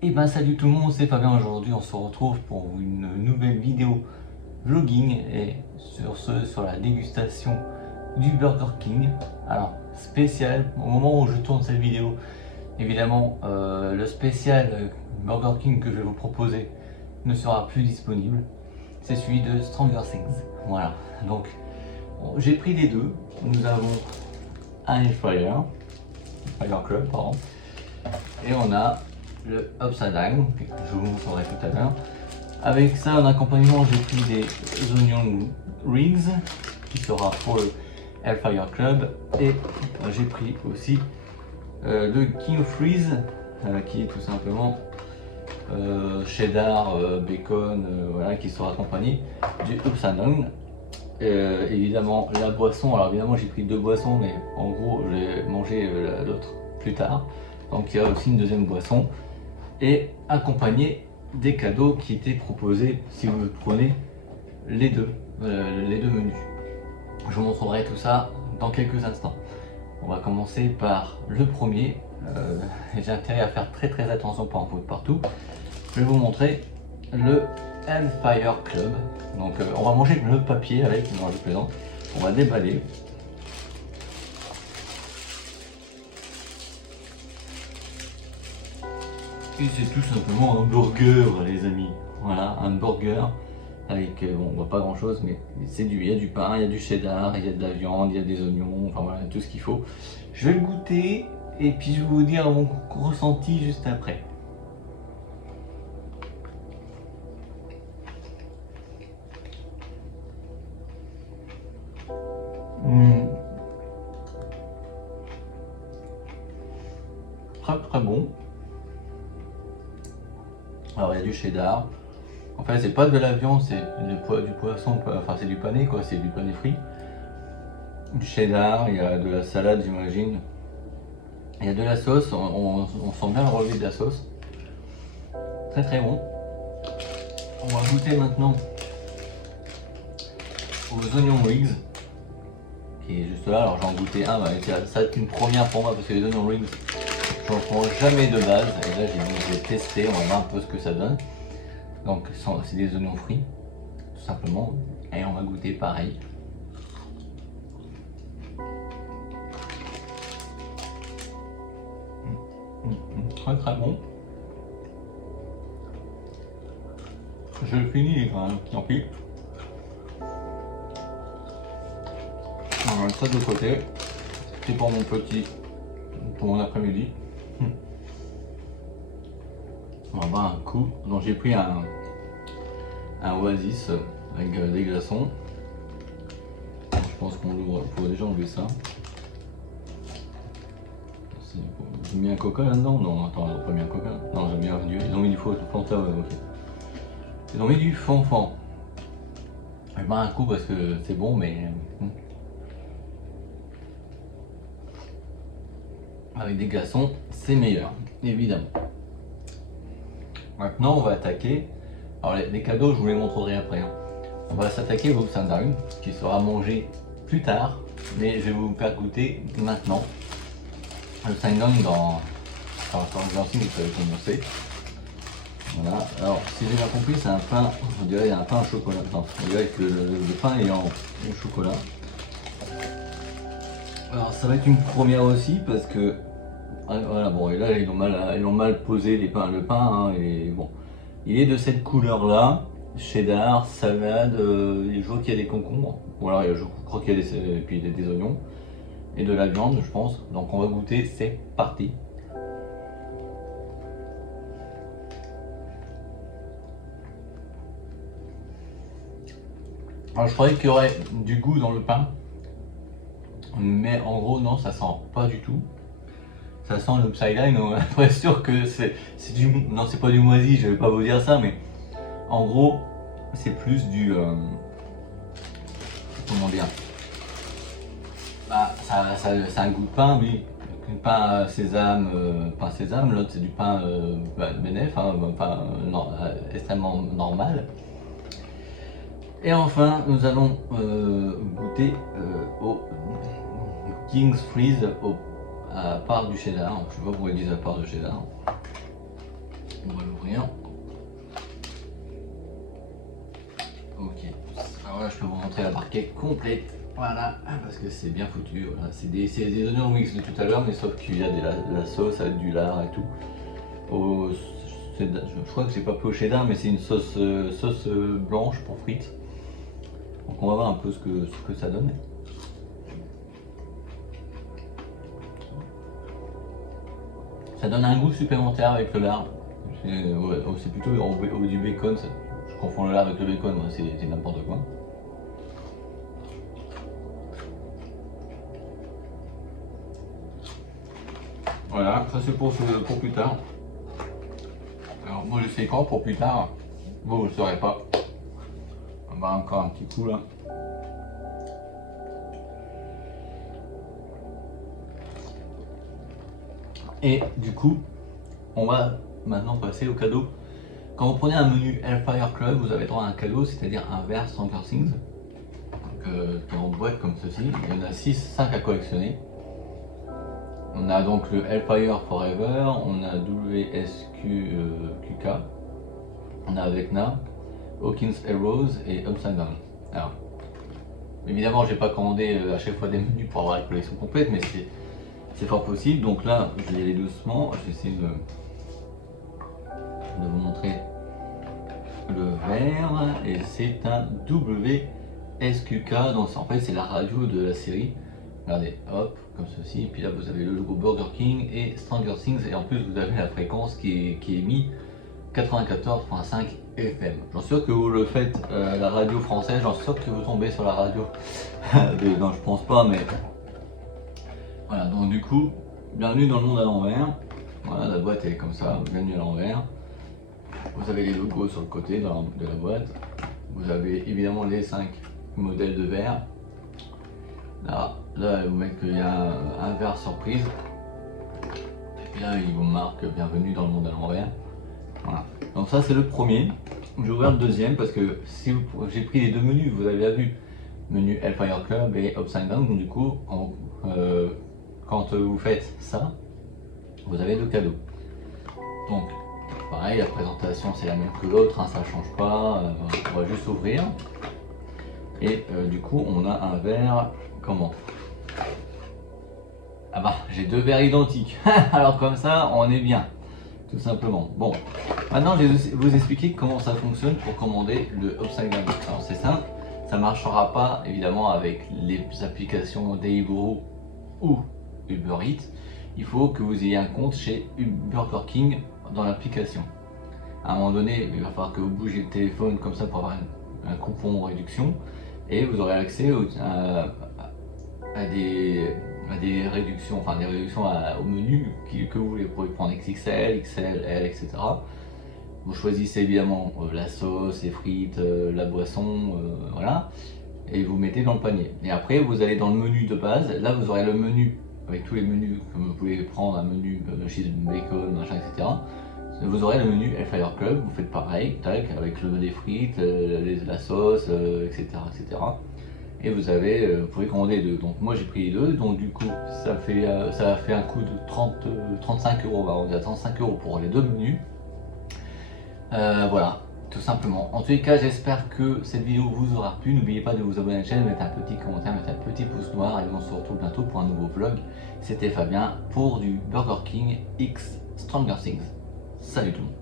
Et ben salut tout le monde, c'est Fabien. Aujourd'hui on se retrouve pour une nouvelle vidéo vlogging et sur la dégustation du Burger King. Alors spécial, au moment où je tourne cette vidéo, évidemment le spécial Burger King que je vais vous proposer ne sera plus disponible. C'est celui de Stranger Things. Voilà, donc j'ai pris les deux. Nous avons un Fire Club, pardon, et on a le Upside Down, que je vous montrerai tout à l'heure. Avec ça en accompagnement, j'ai pris des onion rings qui sera pour le Hellfire Club, et j'ai pris aussi le King Freeze qui est tout simplement cheddar, bacon, voilà, qui sera accompagné du Upside Down. Évidemment la boisson, alors évidemment j'ai pris deux boissons, mais en gros je vais manger l'autre plus tard, donc il y a aussi une deuxième boisson, et accompagné des cadeaux qui étaient proposés si vous prenez les deux menus. Je vous montrerai tout ça dans quelques instants. On va commencer par le premier. J'ai intérêt à faire très attention pour en foutre partout. Je vais vous montrer le Hellfire Club. Donc on va manger le papier avec, non je plaisante, on va déballer. Et c'est tout simplement un burger les amis. Voilà, un burger avec, bon on voit pas grand chose, mais il y a du pain, il y a du cheddar, il y a de la viande, il y a des oignons, enfin voilà, tout ce qu'il faut. Je vais le goûter et puis je vais vous dire mon ressenti juste après. Très bon. Alors il y a du cheddar. En fait c'est pas de la viande, c'est du poisson, enfin c'est du pané quoi, c'est du pané frit. Du cheddar, il y a de la salade j'imagine. Il y a de la sauce, on sent bien le relevé de la sauce. Très bon. On va goûter maintenant aux onion rings, qui est juste là. Alors j'en goûté un, bah, ça va être une première pour moi parce que les onion rings, j'en prends jamais de base. Et là je vais tester, on va voir un peu ce que ça donne. Donc c'est des oignons frits, tout simplement. Et on va goûter pareil. Très bon. Je le finis quand même, tant pis. On va ça de côté. C'est pour mon mon après-midi. On va voir un coup. Donc j'ai pris un Oasis avec des glaçons. Je pense qu'on l'ouvre. Il faut déjà enlever ça. J'ai mis un coca là-dedans? Non, attends, j'ai pas mis un coca. Non, j'ai mis ils ont mis du Fanta, ouais, ok. Ils ont mis du Fanfan. Je vais boire un coup parce que c'est bon, mais avec des glaçons, c'est meilleur, évidemment. Maintenant, on va attaquer. Alors, les cadeaux, je vous les montrerai après. Hein. On va s'attaquer au Upside Down, qui sera mangé plus tard, mais je vais vous faire goûter maintenant. Le Upside Down dans l'enseigne que ça avait commencé. Voilà. Alors, si j'ai bien compris, c'est un pain. On dirait qu'il y a un pain au chocolat. Non, on dirait que le pain est au chocolat. Alors, ça va être une première aussi parce que voilà, bon, et là ils ont mal posé le pain, hein, et bon, il est de cette couleur là, cheddar, salade, je vois qu'il y a des concombres, voilà, je crois qu'il y a puis des oignons et de la viande je pense, donc on va goûter, c'est parti. Alors je croyais qu'il y aurait du goût dans le pain, mais en gros non, ça sent pas du tout. Ça sent l'upside down, on est presque sûr que c'est du... Non, c'est pas du moisi, je vais pas vous dire ça, mais en gros, c'est plus du comment dire, ça a un goût de pain, oui, du pain sésame, pain sésame. L'autre c'est du pain bénef, hein, pain extrêmement normal. Et enfin nous allons goûter au King's Freeze à part du cheddar. Je sais pas pourquoi ils disent à part de cheddar. On va l'ouvrir. Ok, alors là je peux vous montrer la barquette complète. Voilà, parce que c'est bien foutu. Voilà. C'est des oignons mix de tout à l'heure, mais sauf qu'il y a de la sauce avec du lard et tout. Je crois que j'ai pas pris au cheddar, mais c'est une sauce blanche pour frites. Donc on va voir un peu ce que ça donne. Ça donne un goût supplémentaire avec le lard. C'est plutôt du bacon. Je confonds le lard avec le bacon, moi c'est n'importe quoi. Voilà, ça c'est pour plus tard. Alors moi je sais quand pour plus tard, vous ne le saurez pas. On va encore un petit coup là. Et du coup, on va maintenant passer au cadeau. Quand vous prenez un menu Hellfire Club, vous avez droit à un cadeau, c'est-à-dire un verre Stranger Things, qui est en boîte comme ceci. Il y en a 5 à collectionner. On a donc le Hellfire Forever, on a WSQK, on a Vecna, Hawkins Heroes et Upside Down. Alors, évidemment, j'ai pas commandé à chaque fois des menus pour avoir la collection complète, mais c'est fort possible. Donc là, je vais y aller doucement. Je vais essayer de vous montrer le verre. Et c'est un WSQK. Donc en fait, c'est la radio de la série. Regardez, hop, comme ceci. Et puis là, vous avez le logo Burger King et Stranger Things. Et en plus, vous avez la fréquence qui est mise 94.5 FM. J'en suis sûr que vous le faites, la radio française. J'en suis sûr que vous tombez sur la radio. Non, je pense pas, mais voilà. Donc du coup, bienvenue dans le monde à l'envers. Voilà, la boîte est comme ça, bienvenue à l'envers. Vous avez les logos sur le côté de la boîte. Vous avez évidemment les 5 modèles de verre. Là, ils vous mettent qu'il y a un verre surprise. Et puis là, ils vous marquent bienvenue dans le monde à l'envers. Voilà. Donc ça, c'est le premier. Je vais ouvrir le deuxième parce que si j'ai pris les deux menus, vous avez bien vu, menu Hellfire Club et Upside Down. Donc du coup, quand vous faites ça, vous avez 2 cadeaux. Donc pareil, la présentation c'est la même que l'autre, hein, ça change pas. On va juste ouvrir. Et du coup, on a un verre. Comment? Ah bah, j'ai 2 verres identiques. Alors comme ça, on est bien. Tout simplement. Bon, maintenant je vais vous expliquer comment ça fonctionne pour commander le Upside Down. Alors c'est simple, ça ne marchera pas évidemment avec les applications Deliveroo ou Uber Eats. Il faut que vous ayez un compte chez Burger King dans l'application. À un moment donné, il va falloir que vous bougez le téléphone comme ça pour avoir un coupon réduction et vous aurez accès à des réductions, enfin des réductions au menu que vous voulez. Vous pouvez prendre XXL, XL, L, etc. Vous choisissez évidemment la sauce, les frites, la boisson, voilà, et vous mettez dans le panier. Et après, vous allez dans le menu de base. Là, vous aurez le menu avec tous les menus, comme vous pouvez prendre un menu cheese, bacon, machin, etc. Vous aurez le menu Hellfire Club. Vous faites pareil, tac, avec les frites, la sauce, etc., etc. Et vous pouvez commander les 2. Donc moi j'ai pris les 2, donc du coup ça a fait un coût de 35 €. On est à 35 € pour les 2 menus. Voilà, tout simplement. En tous les cas, j'espère que cette vidéo vous aura plu. N'oubliez pas de vous abonner à la chaîne, mettre un petit commentaire, mettre un petit pouce noir et on se retrouve bientôt pour un nouveau vlog. C'était Fabien pour du Burger King X Stranger Things. Salut tout le monde.